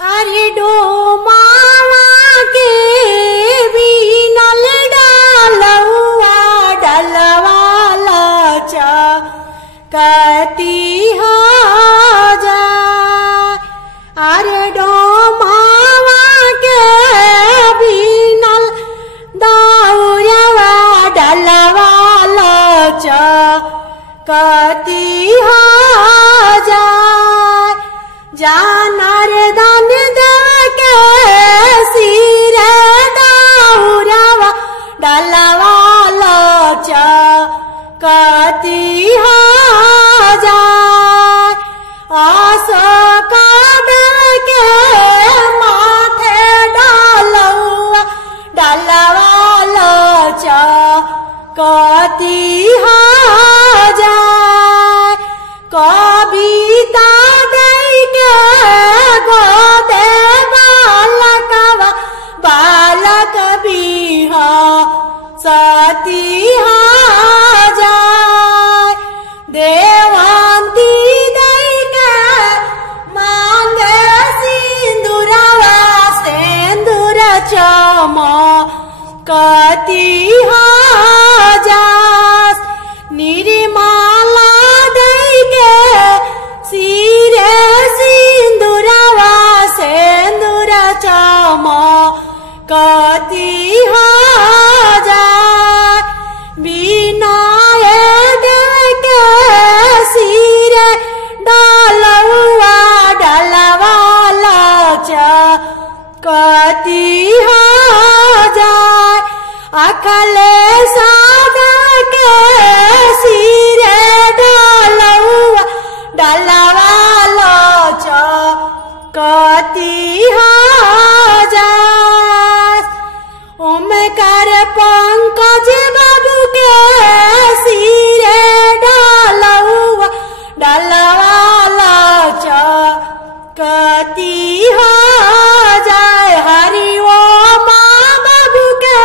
अरे डोमावा के बीनल डालवा डलवाला चकती हो जाए। अरे डोमावा के बीनल दौरवा डलवाला चकती हो जाए। जानर दान के सिरे दौरवा डलवाला चकती हो जाए। अशोक के माथे डालवा डलवाला चकती हो जाए। कविता गोदे बालकवा बालक बिह सती हो जाए। देवंती दई के मांगे सिंदूरवा सिंदूर चमकती हो जाए। निर्मला दई के सिरे सिंदूरवा सिंदूर चमकती हो जाए। विनय के सिरे डालवा डलवाला चकती हो जाए। अखिलेश के सिरे डालवा डलवाला चकती हो जाए। ओमकार पंकज बाबू के सिरे डालवा डलवाला चकती हो जाए। हरि ओम बाबू के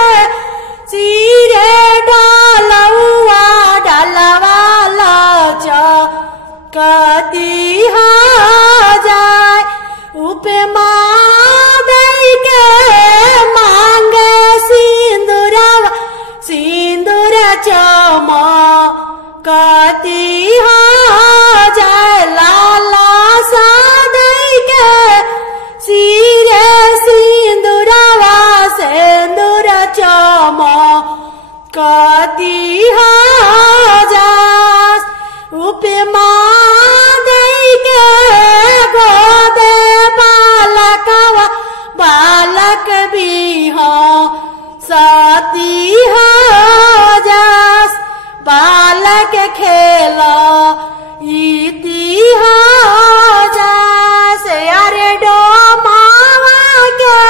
सिरे डालवा डलवाला चकती हो जाए। उपमा दई के मांगे सिंदूरवा सिंदूर चमकती हो जाए। लाला सादई के सिरे सिंदूरवा सिंदूर चमकती हो जाए। उपमा दई के गोदे बालकवा बालक बिह सती हो जाए। बालक खेल इति हो जाए। अरे डोमावा के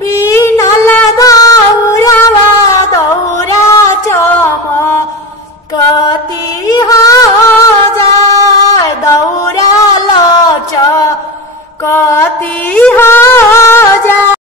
बीनल दौरवा दौरा चमकती हो जाए। दौरा चमकती